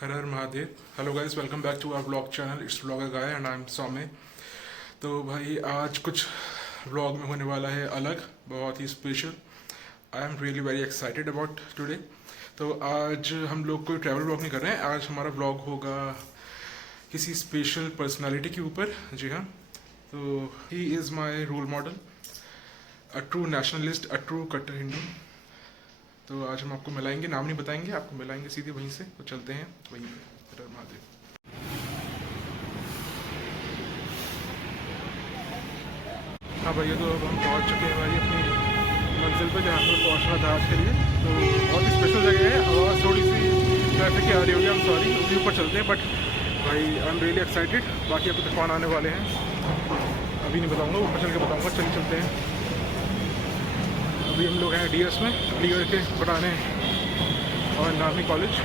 Her Har Mahadev. Hello guys, welcome back to our blog channel it's blogger guy and I am Saumya. तो भाई आज कुछ blog में होने वाला है अलग, बहुत ही special. I am really very excited about today. तो आज हम लोग कोई ट्रैवल ब्लॉग नहीं कर रहे हैं, आज हमारा ब्लॉग होगा किसी स्पेशल पर्सनालिटी के ऊपर। जी हाँ, तो he is my role model, a true nationalist, a true कट्टर हिंदू। तो आज हम आपको मिलाएंगे, नाम नहीं बताएंगे, आपको मिलाएंगे सीधे वहीं से। तो चलते हैं वहीं पे। हर हर महादेव। हाँ भैया, तो अब हम पहुँच चुके हैं भाई अपनी मंजिल पे, जहाँ पर पहुँचना था आज के लिए। तो बहुत ही स्पेशल जगह है। आवाज़ थोड़ी सी ट्रैफिक की आ रही होगी, हम सॉरी। अभी ऊपर चलते हैं, बट भाई आई एम रियली एक्साइटेड। बाकी आपको तूफान आने वाले हैं, अभी नहीं बताऊँगा, ऊपर चल के बताऊँगा। चलिए चलते हैं। अभी हम लोग हैं DS में, अलीगढ़ के पुराने और नामी कॉलेज।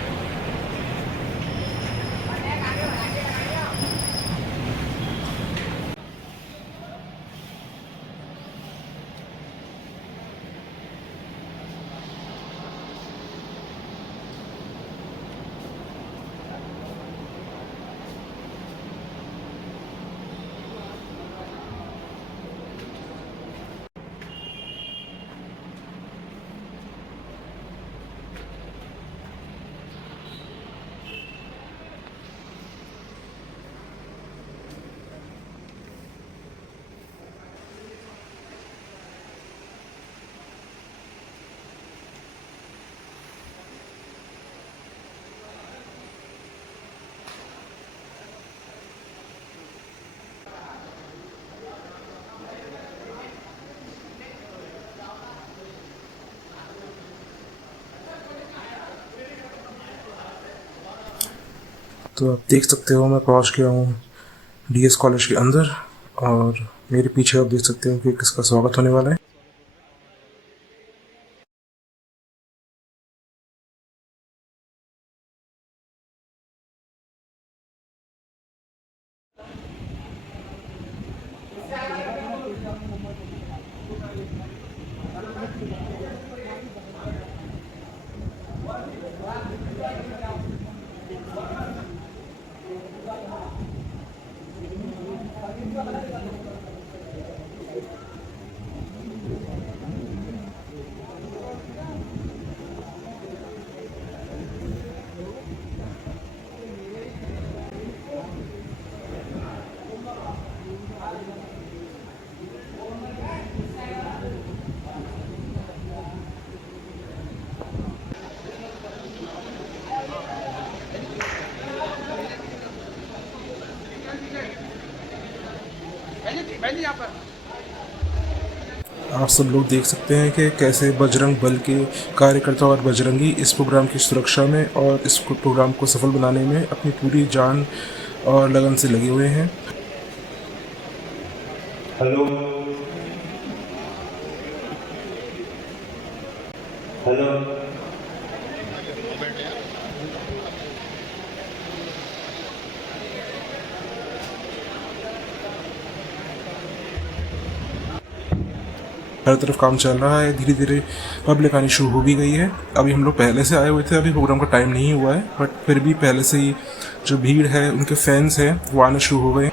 तो आप देख सकते हो मैं पहुंच गया हूँ DS कॉलेज के अंदर, और मेरे पीछे आप देख सकते हो कि किसका स्वागत होने वाला है। आप सब लोग देख सकते हैं कि कैसे बजरंग बल के कार्यकर्ता और बजरंगी इस प्रोग्राम की सुरक्षा में और इस प्रोग्राम को सफल बनाने में अपनी पूरी जान और लगन से लगे हुए हैं। Hello hello. हर तरफ काम चल रहा है, धीरे धीरे पब्लिक आनी शुरू हो भी गई है। अभी हम लोग पहले से आए हुए थे, अभी प्रोग्राम का टाइम नहीं हुआ है, बट फिर भी पहले से ही जो भीड़ है, उनके फैंस हैं, वो आना शुरू हो गए।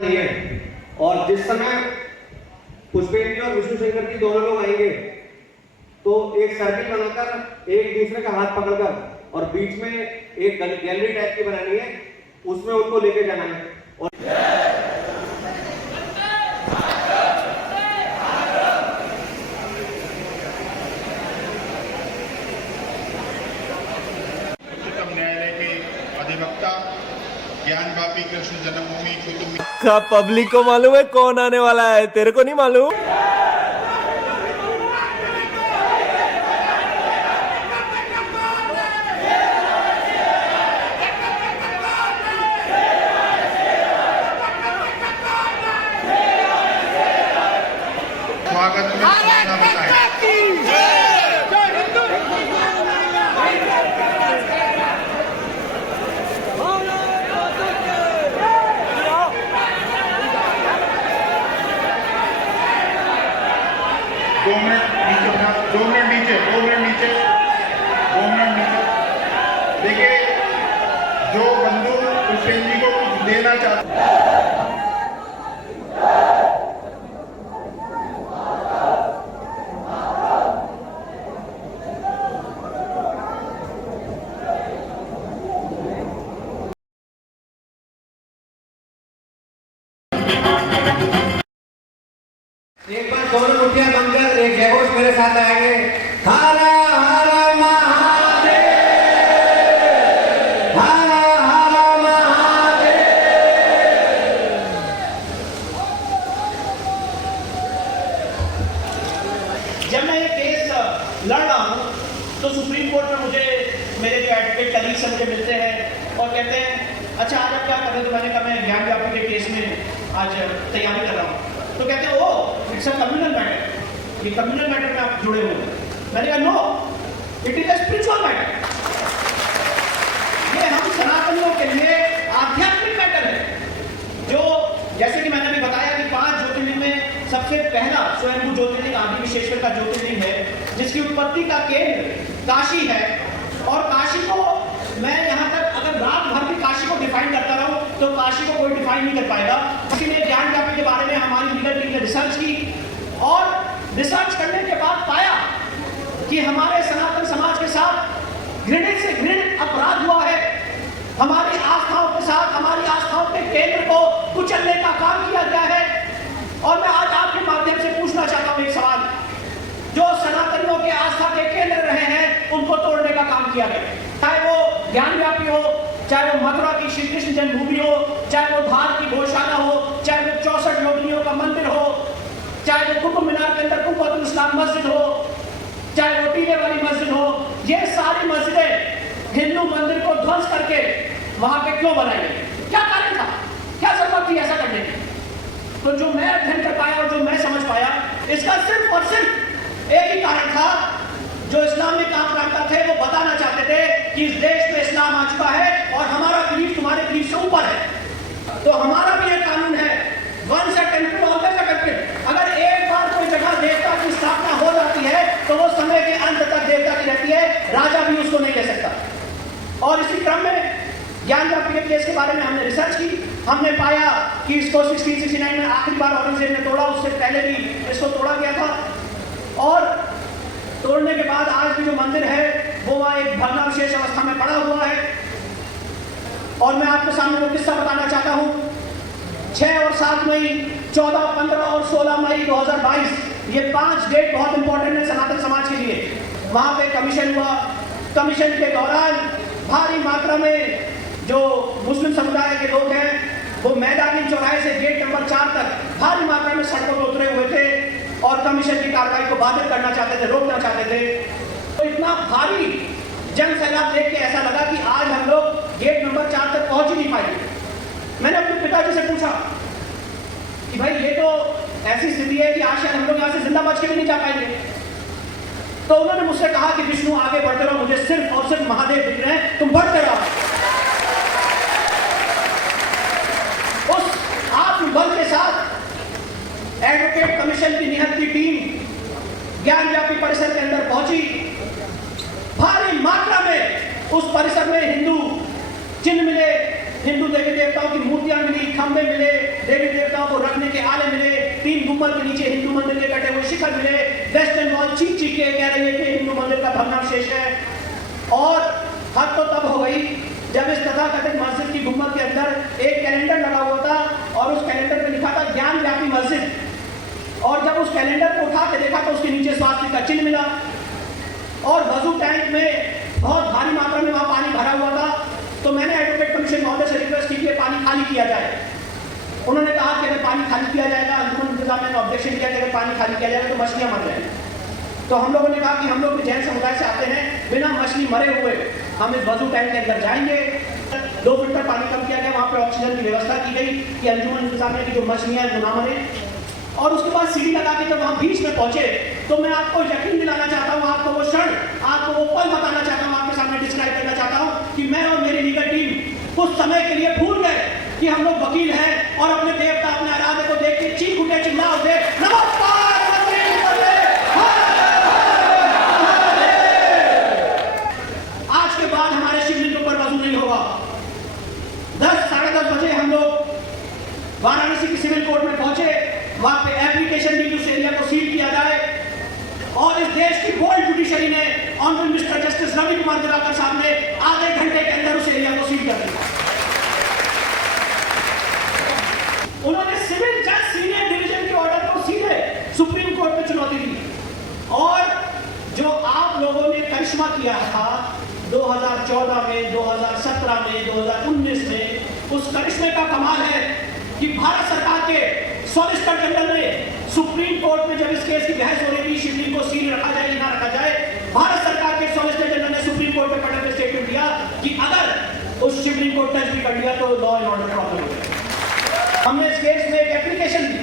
नहीं है। और जिस समय पुष्पेंद्र और विष्णु शंकर की दोनों लोग आएंगे तो एक सर्किल बनाकर एक दूसरे का हाथ पकड़कर और बीच में एक गैलरी टाइप की बनानी है, उसमें उनको लेके जाना है। और उच्चतम न्यायालय के अधिवक्ता ज्ञान वापी कृष्ण जन्मभूमि कुतुब का पब्लिक को मालूम है कौन आने वाला है, तेरे को नहीं मालूम। 2 मिनट नीचे, 2 मिनट नीचे। देखिए, जो बंधु पुष्पेंद्र जी को कुछ देना चाहते एक बार दोनों मुठियां बनकर एक जयघोष मेरे साथ आएंगे। हर हर महादेव, हर हर महादेव। जब मैं ये केस लड़ रहा हूँ तो सुप्रीम कोर्ट में मुझे मेरे जो एडवोकेट कलीग्स हैं मुझे मिलते हैं और कहते हैं अच्छा आज आप क्या कर रहे हो। तो मैंने कहा मैं ज्ञान व्यापी के केस में आज तैयारी कर रहा हूँ। तो कहते हैं oh it's a communal matter, ये कम्युनल मैटर में आप जुड़े हुए हैं। मैंने कहा no it is a spiritual matter, ये हम सनातनियों के लिए आध्यात्मिक मैटर है। जो जैसे कि मैंने अभी बताया कि 5 ज्योतिर्लिंग में सबसे पहला स्वयंभू ज्योतिर्लिंग आदि विश्वेश्वर का ज्योतिर्लिंग है, जिसकी उत्पत्ति का केंद्र काशी है। और काशी को मैं यहाँ तक अगर रात भर भी काशी को डिफाइन करता रहूं तो काशी को कोई डिफाइन नहीं कर पाएगा। इसीलिए ज्ञान व्यापी के बारे में हमारी लीगल टीम ने रिसर्च की और रिसर्च करने के बाद पाया कि हमारे सनातन समाज के साथ घृणित से घृणित अपराध हुआ है। हमारी आस्थाओं के साथ हमारी आस्थाओं के केंद्र को कुचलने का काम किया गया है। और मैं आज आपके माध्यम से पूछना चाहता हूं एक सवाल, जो सनातनियों के आस्था के केंद्र रहे हैं उनको तोड़ने का काम किया गया, चाहे वो ज्ञान व्यापी हो, चाहे वो मथुरा की श्री कृष्ण जन्मभूमि हो, चाहे वो धार की गौशाला हो, चाहे वो 64 योगिनियों का मंदिर हो, चाहे वो कुतुब मीनार के अंदर कुतुब इस्लाम मस्जिद हो, चाहे वो टीले वाली मस्जिद हो। ये सारी मस्जिदें हिंदू मंदिर को ध्वंस करके वहां पे क्यों बनाई गई? क्या कारण था, क्या जरूरत थी ऐसा करने की? तो जो मैं अध्ययन कर पाया और जो मैं समझ पाया, इसका सिर्फ और सिर्फ एक ही कारण था। जो इस्लामिक आक्रांता थे वो बताना चाहते थे कि इस देश में इस्लाम आ चुका है और हमारा बिलीफ तुम्हारे बिलीफ से ऊपर है। तो हमारा भी एक कानून है, once a temple always a temple. अगर एक बार कोई जगह देवता की स्थापना हो जाती है तो वो समय के अंत तक देवता की रहती है, राजा भी उसको नहीं ले सकता। और इसी क्रम में ज्ञान व्यापी के केस के बारे में हमने रिसर्च की। हमने पाया कि इसको 1669 में आखिरी बार औरंगजेब ने तोड़ा, उससे पहले भी इसको तोड़ा गया था। और तोड़ने के बाद आज भी जो मंदिर है वो वहाँ एक भग्नावशेष अवस्था में पड़ा हुआ है। और मैं आपके सामने वो किस्सा बताना चाहता हूँ। 6 और 7 मई, 14, 15 और 16 मई 2022, ये 5 डेट बहुत इंपॉर्टेंट है सनातन समाज के लिए। वहाँ पे कमीशन हुआ। कमीशन के दौरान भारी मात्रा में जो मुस्लिम समुदाय के लोग हैं वो मैदानी चौराहे से गेट नंबर 4 तक भारी मात्रा में सड़कों पर उतरे हुए थे और कमीशन की कार्रवाई को बाधित करना चाहते थे, रोकना चाहते थे। तो इतना भारी जन सैलाब देख के ऐसा लगा कि आज हम लोग गेट नंबर 4 तक पहुंच ही नहीं पाएंगे। मैंने अपने पिताजी से पूछा कि भाई ये तो ऐसी स्थिति है कि आज शायद हम लोग यहाँ से जिंदा बच के भी नहीं जा पाएंगे। तो उन्होंने मुझसे कहा कि विष्णु आगे बढ़ते रहो, मुझे सिर्फ और सिर्फ महादेव दिख रहे हैं, तुम बढ़ते रहो। उस आत्मबल के साथ एडवोकेट कमीशन की निहत्ती टीम ज्ञान व्यापी परिसर के अंदर पहुंची। भारी मात्रा में उस परिसर में हिंदू चिन्ह मिले, हिंदू देवी देवताओं की मूर्तियां मिली, खंबे मिले, देवी देवताओं को रखने के आले मिले, 3 गुम्बद के नीचे हिंदू मंदिर के कटे हुए शिखर मिले। वेस्टर्न वॉल चीख चीख के कह रही है कि हिंदू मंदिर का भग्नावशेष है। और हद तो तब हो गई जब इस तथाकथित मस्जिद की गुम्बद के अंदर एक कैलेंडर लगा हुआ था और उस कैलेंडर पे लिखा था ज्ञान व्यापी मस्जिद। और जब उस कैलेंडर को उठा के देखा तो उसके नीचे स्वास्तिक का चिन्ह मिला। और वजू टैंक में बहुत भारी मात्रा में वहां पानी भरा हुआ था। तो मैंने एडवोकेट कमीशन महोदय से रिक्वेस्ट की कि पानी खाली किया जाए। उन्होंने कहा कि अगर पानी खाली किया जाएगा, अंजुमन इंतजामिया ने ऑब्जेक्शन किया कि अगर पानी खाली किया जाएगा तो मछलियां मर जाएंगी। तो हम लोगों ने कहा कि हम लोग भी जैन समुदाय से आते हैं, बिना मछली मरे हुए हम इस वजू टैंक के अंदर जाएंगे। 2 फीट पानी कम किया गया, वहाँ पे ऑक्सीजन की व्यवस्था की गई कि अंजुमन इंतजामिया की जो मछलियां हैं वो ना मरे। और उसके बाद सीढ़ी लगा के जब वहाँ बीच में पहुंचे तो मैं आपको यकीन दिलाना चाहता हूँ, आपको वो क्षण, आपको वो पल बताना चाहता हूँ, आपके सामने डिस्क्राइब करना चाहता हूँ कि मैं और मेरी लीगल टीम कुछ समय के लिए भूल गए कि हम लोग वकील हैं और अपने देवता अपने आराध्य को देख के चीख उठे, चिल्ला उठे, नमस्कार जुडिशरी ने honourable mister justice Ravi Kumar Diwakar साहब ने आधे घंटे के अंदर उस एरिया को सील कर दिया। उन्होंने सिविल जज सीनियर डिवीजन के ऑर्डर को सीधे सुप्रीम कोर्ट में चुनौती दी। और जो आप लोगों ने करिश्मा किया था 2014 में, 2017 में, 2019 में, उस करिश्मे का कमाल है कि भारत सरकार के सॉलिसिटर जनरल ने सुप्रीम कोर्ट में जब इस केस की बहस हो रही थी, शिवलिंग को सील रखा जाए या ना रखा जाए, भारत सरकार के सॉलिसिटर जनरल ने सुप्रीम कोर्ट में पढ़कर स्टेटमेंट दिया कि अगर उस शिवलिंग को टच भी कर दिया तो लॉ एंड ऑर्डर प्रॉब्लम हो जाएगा। हमने इस केस में एक एप्लीकेशन दी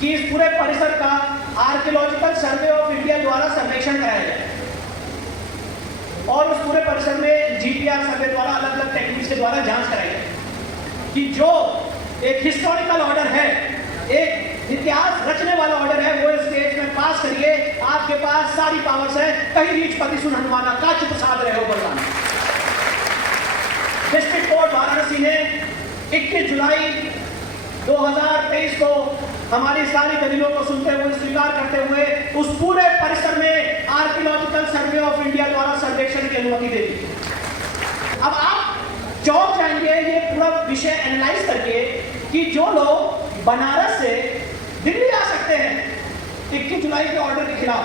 कि इस पूरे परिसर का आर्कियोलॉजिकल सर्वे ऑफ इंडिया द्वारा सर्वेक्षण कराया जाए और उस पूरे परिसर में जीपीआर सर्वे द्वारा अलग अलग टेक्निक्स के द्वारा जांच कराई जाए कि जो एक हिस्टोरिकल ऑर्डर है, एक इतिहास रचने वाला ऑर्डर है, वो इस केस में पास करिए। आपके पास सारी पावर्स है, कहीं रीच पति सुन हनुमाना काच प्रसाद रहे हो बलवान। डिस्ट्रिक्ट कोर्ट वाराणसी ने 21 जुलाई 2023 को हमारी सारी दलीलों को सुनते हुए, स्वीकार करते हुए उस पूरे परिसर में आर्कियोलॉजिकल सर्वे ऑफ इंडिया द्वारा सर्वेक्षण की अनुमति दे दी। अब आप चौंक जाएंगे ये पूरा विषय एनालाइज करके कि जो लोग बनारस से दिल्ली आ सकते हैं 21 जुलाई के ऑर्डर के खिलाफ,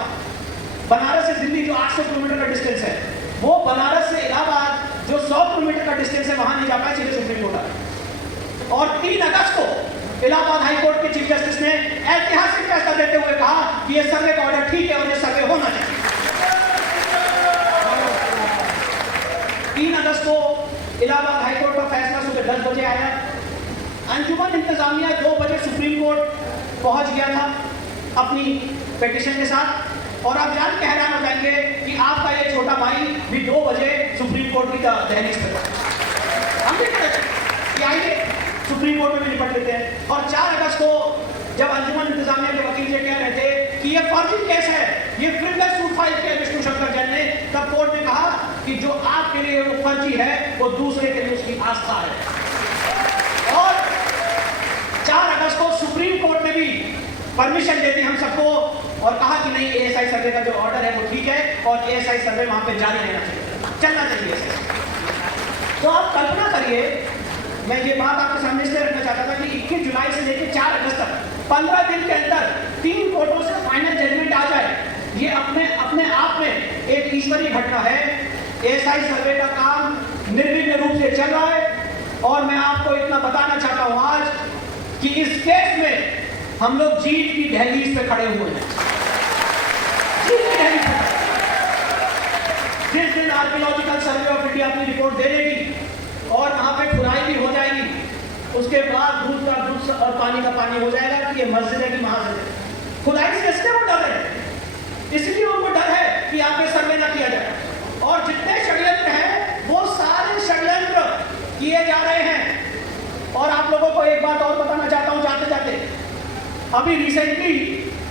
बनारस से दिल्ली जो 800 किलोमीटर का डिस्टेंस है, वो बनारस से इलाहाबाद जो 100 किलोमीटर का डिस्टेंस है, वहां नहीं जा पाए, सीधे सुप्रीम कोर्ट आए। और 3 अगस्त को इलाहाबाद हाईकोर्ट के चीफ जस्टिस ने ऐतिहासिक फैसला देते हुए कहा कि यह सर्वे का ऑर्डर ठीक है और यह सर्वे होना चाहिए। 3 अगस्त को इलाहाबाद हाईकोर्ट का फैसला सुबह 10 बजे आया। अंजुमन इंतजामिया 2 बजे सुप्रीम कोर्ट पहुंच गया था अपनी पिटीशन के साथ। और आप जान के हैरान हो जाएंगे कि आपका ये छोटा भाई भी 2 बजे सुप्रीम कोर्ट की दहलीज पर था। हम भी कि आइए सुप्रीम कोर्ट में भी निपट लेते हैं। और 4 अगस्त को जब अंजुमन इंतजामिया के वकील ये कह रहे थे कि ये फर्जी केस है, ये फ्रिवलेस सूट फाइल किया विष्णु शंकर जैन ने, तब कोर्ट ने कहा कि जो आपके लिए वो फर्जी है वो दूसरे के लिए उसकी आस्था है। और 4 अगस्त को सुप्रीम कोर्ट ने भी परमिशन दे दी हम सबको और कहा कि नहीं, एएसआई सर्वे का जो ऑर्डर है वो ठीक है और एएसआई सर्वे वहां पे जारी रहना चाहिए, चलना चाहिए। तो आप कल्पना करिए, मैं ये बात आपके सामने इसलिए रखना चाहता था कि 21 जुलाई से लेकर 4 अगस्त तक 15 दिन के अंदर 3 कोर्टों से फाइनल जजमेंट आ जाए, ये अपने आप में एक ईश्वरीय घटना है। एएसआई सर्वे का काम निर्विघ्न रूप से चल रहा है और मैं आपको इतना बताना चाहता हूं आज कि इस केस में हम लोग जीत की दहलीज पे खड़े हुए हैं। जीत की दहलीज पे। जिस दिन आर्कियोलॉजिकल सर्वे ऑफ इंडिया अपनी रिपोर्ट दे देगी और वहां पे खुदाई भी हो जाएगी, उसके बाद दूध का दूध और पानी का पानी हो जाएगा कि ये मस्जिद है कि महाजिद है। खुदाई से इसलिए वो डर है, इसलिए उनको डर है कि यहाँ पे सर्वे ना किया जाए। और जितने षड्यंत्र हैं वो सारे षड्यंत्र किए जा रहे हैं। और आप लोगों को एक बात और बताना चाहता हूं जाते जाते, अभी रिसेंटली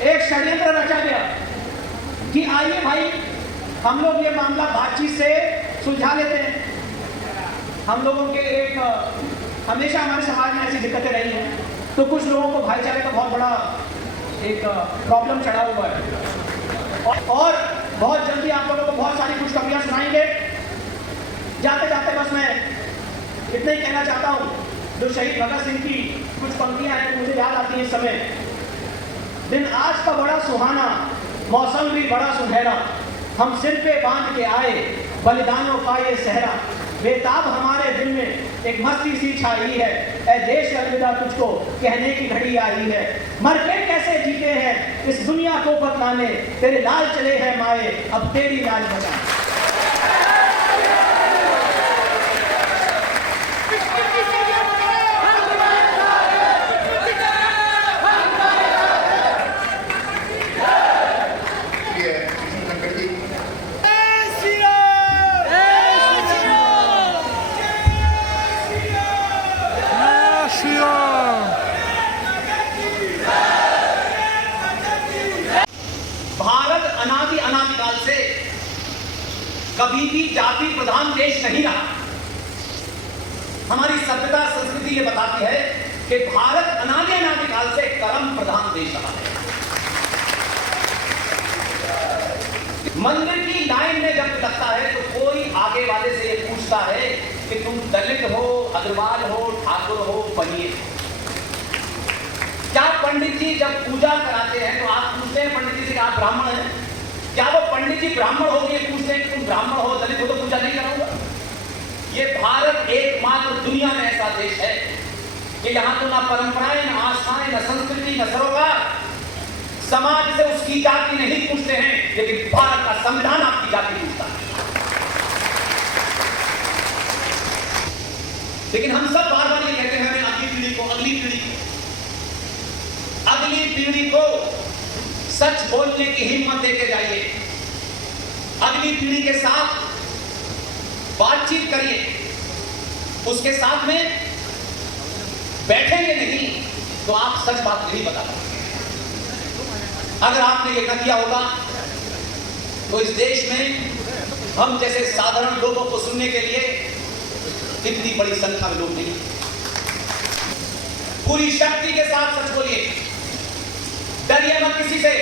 एक षड्यंत्र रचा गया कि आइए भाई हम लोग ये मामला बातचीत से सुलझा लेते हैं। हम लोगों के एक हमेशा हमारे समाज में ऐसी दिक्कतें रही हैं, तो कुछ लोगों को भाईचारे का बहुत बड़ा एक प्रॉब्लम चढ़ा हुआ है और बहुत जल्दी आप लोगों को बहुत सारी खुशखबरियां सुनाएंगे। जाते जाते बस मैं इतना ही कहना चाहता हूँ, जो शहीद भगत सिंह की कुछ पंक्तियां हैं मुझे याद आती हैं इस समय। दिन आज का बड़ा सुहाना, मौसम भी बड़ा सुनहरा, हम सिर पे बांध के आए बलिदानों का ये सहरा, बेताब हमारे दिल में एक मस्ती सी छाई है, ऐ देश अलविदा तुझको कहने की घड़ी आई है। मर के कैसे जीते हैं इस दुनिया को बतलाने, तेरे लाल चले हैं माए अब तेरी लाल बचा। अनादिकाल से कभी भी जाति प्रधान देश नहीं रहा। हमारी सभ्यता संस्कृति ये बताती है कि भारत अनादिकाल से कर्म प्रधान देश रहा है। मंदिर की लाइन में जब लगता है तो कोई आगे वाले से ये पूछता है कि तुम दलित हो, अग्रवाल हो, ठाकुर हो, पनीर। क्या पंडित जी जब पूजा कराते हैं तो आप पूछते हैं पंडित जी से कि आप ब्राह्मण हैं? क्या वो पंडित जी ब्राह्मण हो ये पूछते हैं कि तुम ब्राह्मण हो, दलित हो तो पूजा नहीं कराऊंगा? ये भारत एकमात्र दुनिया में ऐसा देश है कि यहाँ तो ना परंपराएं, ना आस्थाएं, ना संस्कृति, ना सरोकार, समाज से उसकी जाति नहीं पूछते हैं, लेकिन भारत का संविधान आपकी जाति पूछता है। लेकिन हम सब बार बार ये कहते हैं हमें अगली पीढ़ी को सच बोलने की हिम्मत देके जाइए, अगली पीढ़ी के साथ बातचीत करिए, उसके साथ में बैठेंगे नहीं तो आप सच बात नहीं बता पाएंगे। अगर आपने ये न किया होगा तो इस देश में हम जैसे साधारण लोगों को सुनने के लिए इतनी बड़ी संख्या में लोग नहीं। पूरी शक्ति के साथ सच बोलिए, डरिए मत किसी से।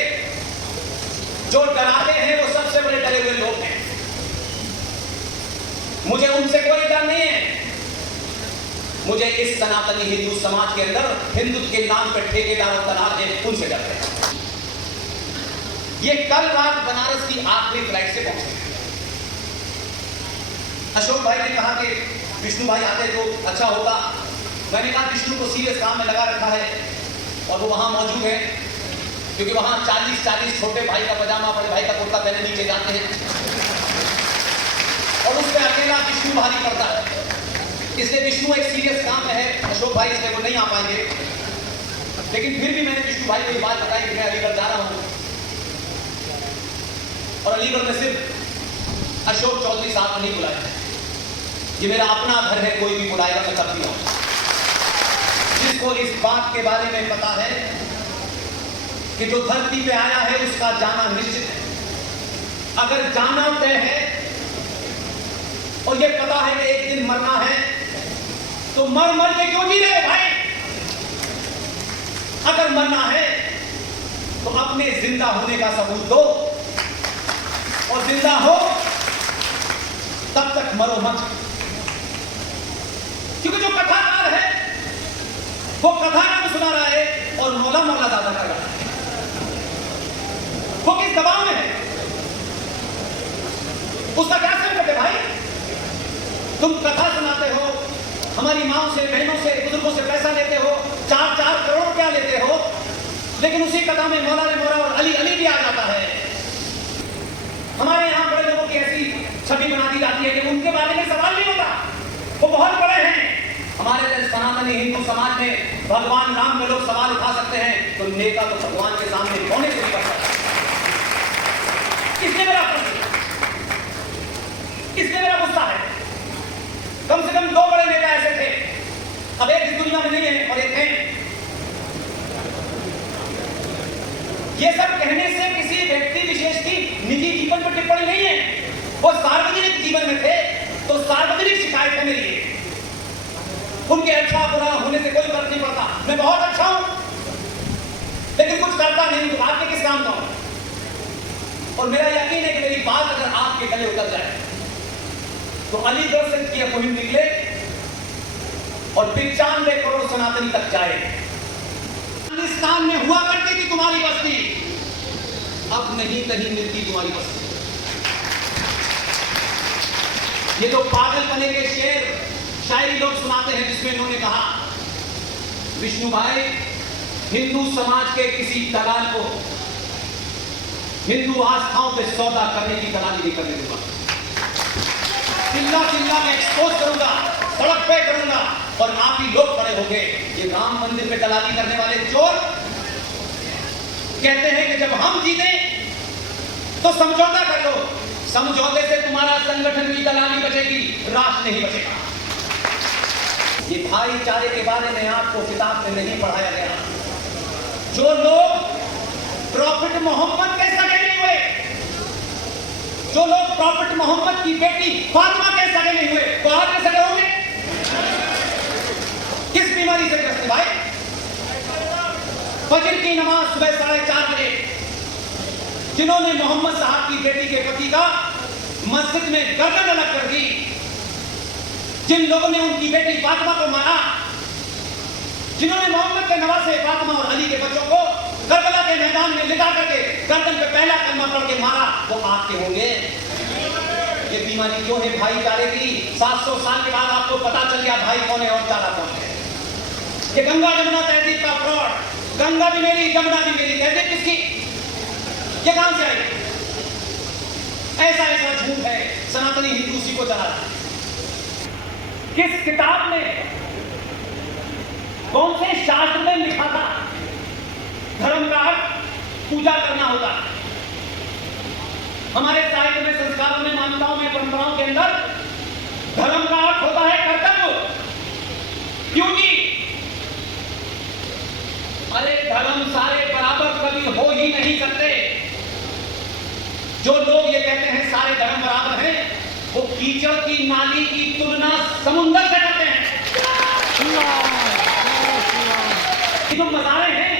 जो डराते हैं वो सबसे बड़े डरे हुए लोग हैं। मुझे उनसे कोई डर नहीं है। मुझे इस सनातनी हिंदू समाज के अंदर हिंदुत्व के नाम पर ठेकेदार और दलाल हैं, उनसे डरते हैं। ये कल रात बनारस की आखिरी फ्लाइट से पहुंचे। अशोक भाई ने कहा कि विष्णु भाई आते तो अच्छा होता। मैंने कहा विष्णु को सीरियस काम में लगा रखा है और वो वहां मौजूद है, क्योंकि वहां 40 छोटे भाई का पजामा, बड़े भाई का कुर्ता पहने नीचे जाते हैं और उस पर अकेला विष्णु भारी पड़ता है। इसलिए विष्णु एक सीरियस काम में है, अशोक भाई इसलिए वो नहीं आ पाएंगे। लेकिन फिर भी मैंने विष्णु भाई को ये बात बताई कि मैं अलीगढ़ जा रहा हूं और अलीगढ़ में सिर्फ अशोक चौधरी साहब को नहीं बुलाया। ये मेरा अपना घर है, कोई भी बुलाएगा मैं तब भी आऊंगा। जिसको इस बात के बारे में पता है कि जो धरती पे आया है उसका जाना निश्चित है। अगर जाना तय है और ये पता है कि एक दिन मरना है तो मर मर के क्यों जी रहे भाई? अगर मरना है तो अपने जिंदा होने का सबूत दो और जिंदा हो तब तक मरो मत। क्योंकि जो कथाकार है वो कथा नाम सुना रहा है और मौला मौला दादा कर रहा है। वो किस दबाव में है? उसका क्या संकट है भाई? तुम कथा सुनाते हो, हमारी माओ से, बहनों से, बुजुर्गों से पैसा लेते हो, 4-4 करोड़ रुपया लेते हो, लेकिन उसी कथा में मौला ने मोरा और अली अली भी आ जाता है। हमारे यहाँ बड़े लोगों की ऐसी छवि बना दी जाती है कि उनके बारे में सवाल नहीं होता, वो बहुत बड़े हैं। हमारे सनातनी हिंदू समाज में भगवान राम में लोग सवाल उठा सकते हैं तो नेता तो भगवान के सामने होने से नहीं कर सकता। इसलिए मेरा प्रश्न, इसलिए मेरा गुस्सा है। कम से कम 2 बड़े नेता ऐसे थे, अब एक इस दुनिया में नहीं है और एक है। ये सब कहने से किसी व्यक्ति विशेष की निजी जीवन पर टिप्पणी नहीं है। वो सार्वजनिक जीवन में थे तो सार्वजनिक शिकायत है मेरी। उनके अच्छा बुरा होने से कोई फर्क नहीं पड़ता। मैं बहुत अच्छा हूं लेकिन कुछ करता नहीं, तो आपके किस काम का हूं? और मेरा यकीन है कि मेरी बात अगर आपके गले उतर जाए तो अलीगढ़ से ये मुहिम निकले और 95 करोड़ सनातनी तक जाए। पाकिस्तान में हुआ करती थी तुम्हारी बस्ती, अब नहीं कहीं मिलती तुम्हारी बस्ती। ये तो पागल बने के शेर शायरी लोग सुनाते हैं जिसमें इन्होंने कहा, विष्णु भाई हिंदू समाज के किसी दलाल को हिंदू आस्थाओं पे सौदा करने की दलाली नहीं करने दूंगा। चिल्ला चिल्ला मैं एक्सपोज करूंगा, सड़क पे करूंगा और आप ही लोग खड़े होंगे। ये राम मंदिर पे दलाली करने वाले चोर कहते हैं कि जब हम जीते तो समझौता कर लो, समझौते से तुम्हारा संगठन की दलाली बचेगी, राष्ट्र नहीं बचेगा। ये भाईचारे के बारे में आपको किताब में नहीं पढ़ाया गया। जो लोग प्रॉफिट मोहम्मद के सगे नहीं हुए, जो लोग प्रॉफिट मोहम्मद की बेटी फातिमा के सगे नहीं हुए, बाहर के सगे होंगे? किस बीमारी से ग्रस्त भाई? फजर की नमाज सुबह 4:30 बजे जिन्होंने मोहम्मद साहब की बेटी के का मस्जिद में गर्दन अलग कर दी, जिन लोगों ने उनकी बेटी फातिमा को मारा, जिन्होंने मोहम्मद के नवासे फातिमा और अली के बच्चों को करबला के मैदान में लिटा करके गर्दन पे पहला कलमा पढ़ के मारा, वो आपके होंगे। ये बीमारी क्यों है भाईचारे की? 700 साल के बाद आपको पता चल गया भाई कौन है और चारा कौन है। ये गंगा जमुना तहजीब का फ्रॉड, गंगा भी मेरी जमुना भी मेरी, तहजीब किसकी? ये कहां से आएगी? ऐसा ऐसा झूठ है सनातनी हिंदू उसी को चला रहा है। किस किताब में, कौन से शास्त्र में लिखा था धर्म का अर्थ पूजा करना होता है? हमारे साहित्य में, संस्कारों में, मान्यताओं में, परंपराओं के अंदर धर्म का अर्थ होता है कर्तव्य, ड्यूटी। अरे धर्म सारे बराबर कभी हो ही नहीं सकते। जो लोग ये कहते हैं सारे धर्म बराबर हैं, वो कीचड़ की नाली की तुलना समुद्र से करते हैं। ये जो मज़ारे हैं,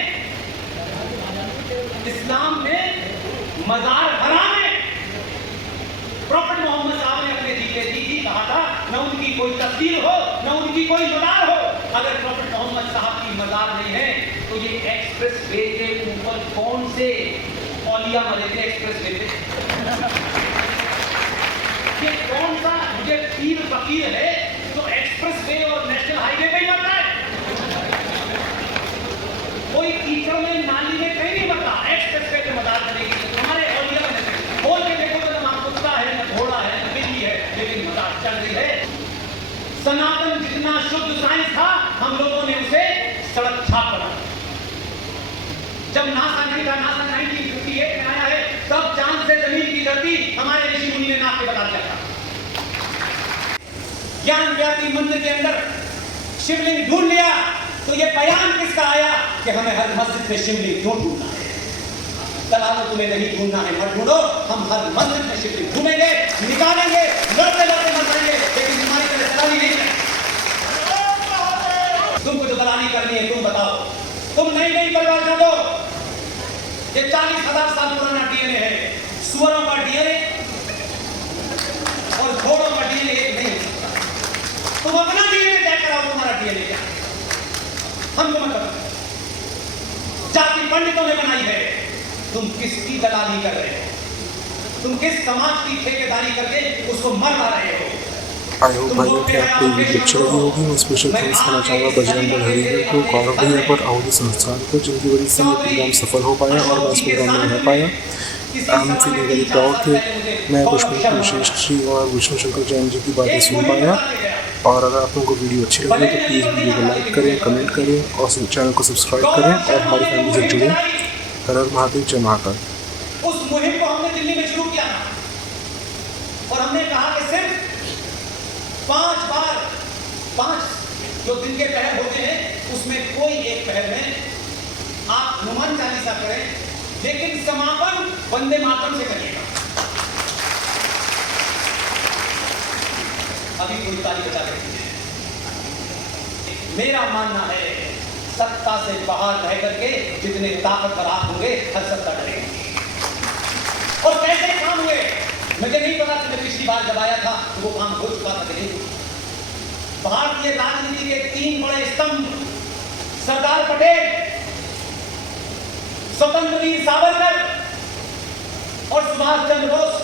इस्लाम में मज़ार हराम है। प्रॉफेट मोहम्मद साहब ने अपने जीते जी कहा था, न उनकी कोई तस्वीर हो, न उनकी कोई मज़ार हो। अगर प्रॉफेट मोहम्मद साहब की मज़ार नहीं है, तो ये एक्सप्रेस वे के ऊपर कौन से औलिया मरे थे एक्सप्रेस वे पे? ये कौन सा मुझे पीर फकीर है जो एक्सप्रेस वे और नेशनल हाईवे पे ही मरता है? कोई कीचड़ में, नाली में कहीं नहीं मरता। एक्सप्रेस वे पे मजाक करेगी हमारे औलिया में से। बोल के देखो तो ना कुत्ता है, ना घोड़ा है, ना बिल्ली है, लेकिन मजाक चल रही है। सनातन जितना शुद्ध साइंस था, हम लोगों ने उसे सड़क छाप बना। जब नासा नहीं था, नासा 1958 में आया है, तब चांद से जमीन की धरती हमारे ऋषि मुनि ने नाप के बता दिया था। ज्ञान व्यापी मंदिर के अंदर शिवलिंग ढूंढ लिया, तो ये बयान किसका आया कि हमें हर मस्जिद में शिवलिंग क्यों ढूंढना है? दलालों, तुम्हें नहीं ढूंढना है, मत ढूंढो। हम हर मस्जिद में शिवलिंग ढूंढेंगे, निकालेंगे, लड़ते लड़ते मर जाएंगे, लेकिन हमारी तरह दलाली नहीं करेंगे। तुमको जो दलाली करनी है तुम बताओ। तुम नई नई परिभाषा दो। ये 40,000 साल पुराना डीएनए है। सुअरों का डीएनए और घोड़ों का डीएनए एक नहीं। तुम अपना डीएनए तय कराओ, तुम्हारा डीएनए क्या? हमको मतलब जाति पंडितों ने बनाई है। तुम किसकी दलाली कर रहे हो? तुम किस समाज की ठेकेदारी करके उसको मरवा रहे हो? आई होप भाइयों कि आपको ये वीडियो अच्छी लगी होगी। मैं स्पेशल थैंक्स करना चाहूँगा बजरंग दल हरिहर को, गौरव भैया पर, अवधि संस्थान को, जिनकी वजह से ये प्रोग्राम सफल हो पाया और मैं इस प्रोग्राम में रह पाया। I am feeling very proud कि मैं पुष्पेंद्र श्रेष्ठ जी और विष्णु शंकर जैन जी की बातें सुन पाया। और अगर आप लोगों को वीडियो अच्छी लगी तो प्लीज़ वीडियो को लाइक करें, कमेंट करें और चैनल को सब्सक्राइब करें और हमारी फैमिली से जुड़ें। हर हर महादेव, जय महाकाल। उस मुहिम को हमने दिल्ली में शुरू किया और हमने कहा कि सिर्फ 5 जो दिन के पहर होते हैं, उसमें कोई एक पहर में आप हनुमान चालीसा करें, लेकिन समापन वंदे मातरम से करिएगा। अभी कोई ताली बजा रही है। मेरा मानना है सत्ता से बाहर रह करके जितने ताकतवर आप होंगे, हर सत्ता डरेगी। और कैसे काम हुए मुझे नहीं पता कि मैं पिछली बार जब आया था तो वो काम हो चुका था कि नहीं। भारतीय राजनीति के 3 बड़े स्तंभ, सरदार पटेल, स्वतंत्र वीर सावरकर और सुभाष चंद्र बोस,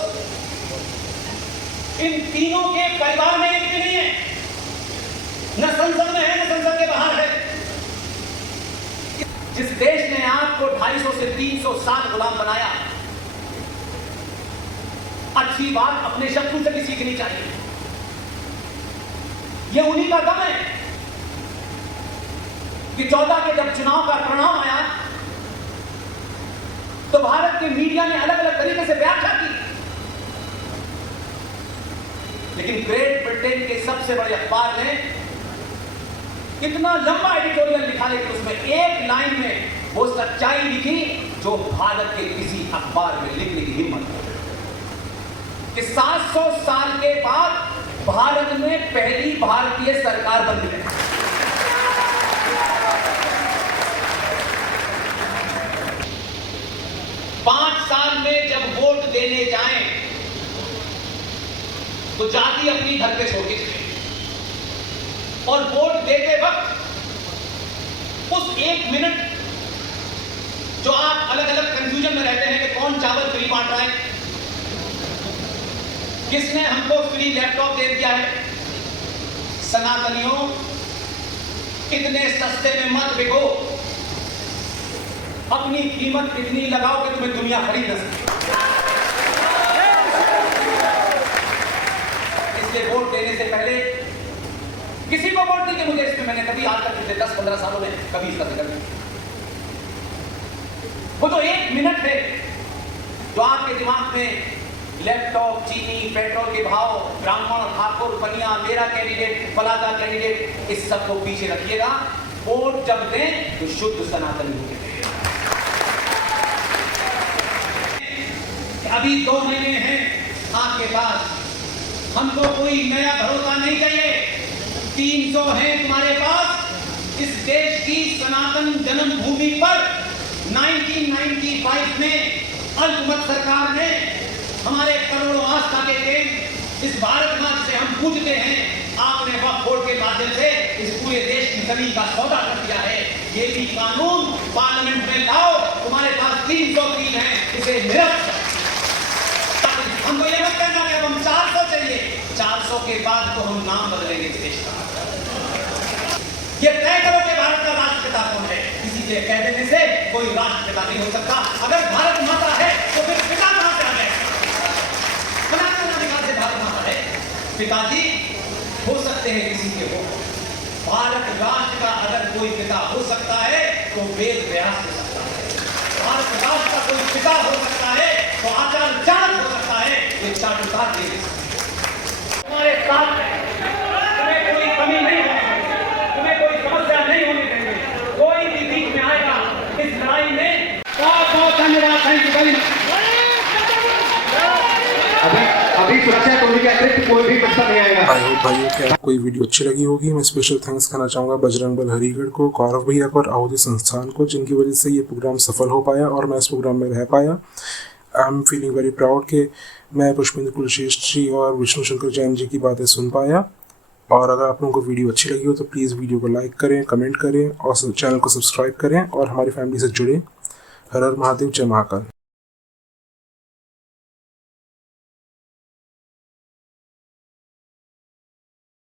इन तीनों के परिवार में एक भी नहीं है, न संसद में है न संसद के बाहर है। जिस देश ने आपको 250 से 300 साल गुलाम बनाया, अच्छी बात अपने शत्रु से भी सीखनी चाहिए। यह उन्हीं का दम है कि 14 के जब चुनाव का परिणाम आया तो भारत के मीडिया ने अलग अलग तरीके से व्याख्या की, लेकिन ग्रेट ब्रिटेन के सबसे बड़े अखबार ने इतना लंबा एडिटोरियल लिखा, लेकिन उसमें एक लाइन में वो सच्चाई लिखी जो भारत के किसी अखबार में लिखने की हिम्मत नहीं कि 700 साल के बाद भारत में पहली भारतीय सरकार बनी है। 5 साल में जब वोट देने जाएं तो जाति अपनी घर पे छोड़ के चले। और वोट देते वक्त उस 1 मिनट जो आप अलग अलग कंफ्यूजन में रहते हैं कि कौन चावल फ्री बांट रहा है, किसने हमको फ्री लैपटॉप दे दिया है, सनातनियों इतने सस्ते में मत बिको, अपनी कीमत इतनी लगाओ कि तुम्हें दुनिया खरीद न सके। इसलिए वोट देने से पहले किसी को वोट दीजिए, मुझे इसमें मैंने कभी आज तक पिछले 10-15 सालों में कभी इसका जिक्र नहीं। वो जो 1 मिनट है जो आपके दिमाग में लैपटॉप, चीनी, पेट्रोल के भाव, ब्राह्मण, ठाकुर, बनिया, मेरा कैंडिडेट, फलाना कैंडिडेट, इस सब को पीछे रखिएगा। वोट जब दें तो शुद्ध सनातनी होंगे। अभी 2 महीने हैं आपके पास, हमको कोई नया भरोसा नहीं चाहिए। 300 हैं तुम्हारे पास। इस देश की सनातन जन्मभूमि पर 1995 में अल्पमत सरकार ने हमारे करोड़ों आस्था के केंद्र इस भारत माँ से हम पूजते हैं, आपने वक्फ बोर्ड के माध्यम से इस पूरे देश की जमीन का सौदा कर दिया है। ये भी कानून पार्लियामेंट में लाओ, तुम्हारे पास 303 है, इसे निरस्त। हमको ये मत कहना कि अब हम 400 चाहिए, 400 के बाद तो हम नाम बदलेंगे देश का। ये तय करो कि भारत का राष्ट्रपिता कौन है। किसी के कह देने से कोई राष्ट्रपिता नहीं हो सकता। अगर भारत माता है तो फिर पिता कहां से आ गए? सनातन अधिकार से भारत माता है। पिताजी हो सकते हैं किसी के हो, भारत राष्ट्र का अगर कोई पिता हो सकता है तो वेद व्यास हो सकता है। भारत राष्ट्र का कोई पिता हो सकता है तो आचार्य चाणक्य हो सकता है। ये चाटुकार दे हमारे साथ तुम्हें कोई कमी नहीं होनी चाहिए, तुम्हें कोई समस्या नहीं होनी चाहिए। कोई भी बीच में आएगा इस लड़ाई में। बहुत बहुत धन्यवाद। Thank you very much. अभी सुरक्षा टोली के अतिरिक्त कोई भी बच्चा नहीं आएगा। आई होप भाइयों कि आपको ये वीडियो अच्छी लगी होगी। मैं स्पेशल थैंक्स करना चाहूँगा बजरंग बल हरिगढ़ को, गौरव भैया को और अवधि संस्थान को, जिनकी वजह से ये प्रोग्राम सफल हो पाया और मैं इस प्रोग्राम में रह पाया। I am feeling very proud कि मैं पुष्पेंद्र कुलश्रेष्ठ जी और विष्णु शंकर जैन जी की बातें सुन पाया। और अगर आप लोगों को वीडियो अच्छी लगी हो तो प्लीज़ वीडियो को लाइक करें, कमेंट करें और चैनल को सब्सक्राइब करें और हमारी फैमिली से जुड़ें। हर हर महादेव, जय महाकाल।